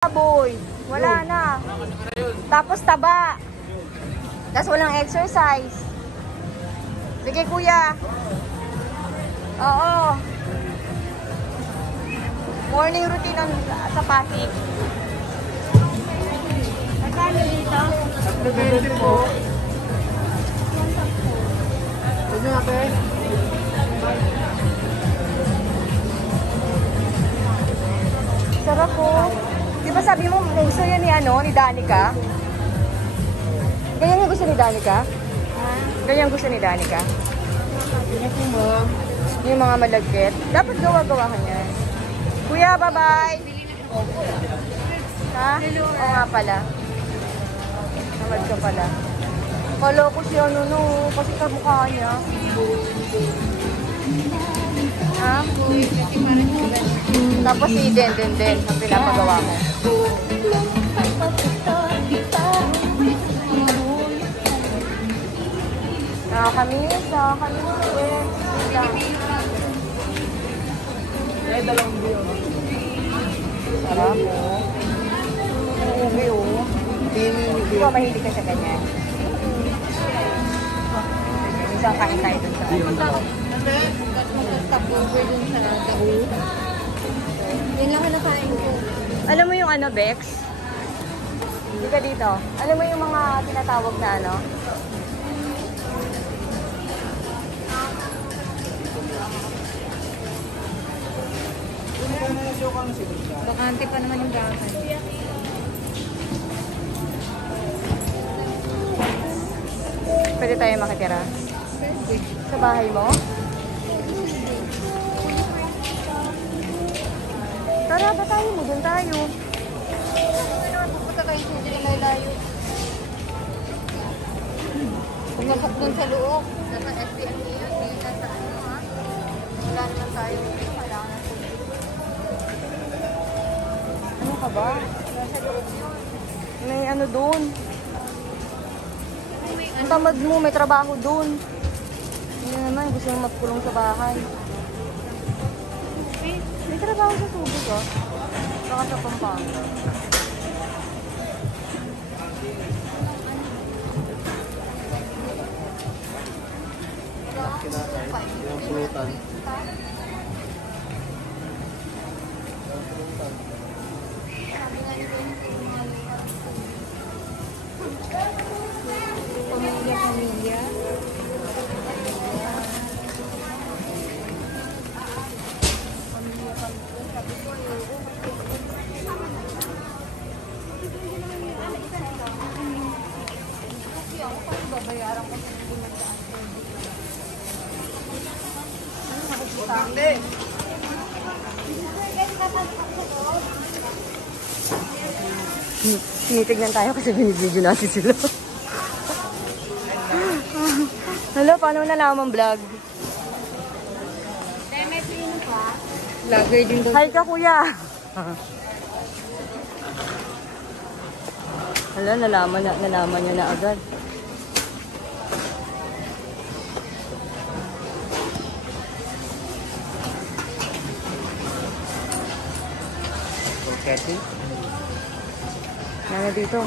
Boy, wala na. Tapos taba. Tapos walang exercise. Sige kuya. Oo. Morning routine sa Pasig. Magkano dito? 320 po. Ito natin. Sarap po. Di ba sabi mo, gusto yan ni Danica? Ganyan yung gusto ni Danica? Ganyan gusto ni Danica? Ito po, ma'am. Yung mga malagkit. Dapat gawa-gawahan yan. Kuya, bye-bye! Ha? Oo nga pala. Namad ka pala. Kala ko siya, kasi kamukha niya. Ha? Tapos si Den, ang pinapagawa mo. Nakakamiss. Ay, dalawang biyo. Sarap po. Uwi oh. Hindi ko mahilig ka sa ganyan. Minsan kain tayo dun sa Stopover dun sa Gao. Yun lang kinakain ko. Alam mo yung Bex? Hindi ka dito. Alam mo yung mga tinatawag na Bakante pa naman yung daan. Pwede tayo makitira? Sa bahay mo? Tara, ba tayo mo? Doon tayo. Pupunta tayo hindi na layo. Pumasok dun sa loob. Nasa SPM yun. Hindi nasa ha? Wala naman tayo. Kailangan na Ano ka ba? nasa loob yun. May doon. Ang tamad mo, may trabaho doon. Hindi naman, gusto mo magkulong sa bahay. May trabaho sa tubig, oh. Saka sa Pampanga. Yung pulutan. Pamilya. Babayaran ko sa Tinitignan tayo kasi binibideo natin sila. Hello, paano nalaman vlog? Vlogger din daw. Hi ka, kuya! Hala, nalaman niya na agad. Kasi? Nana dito.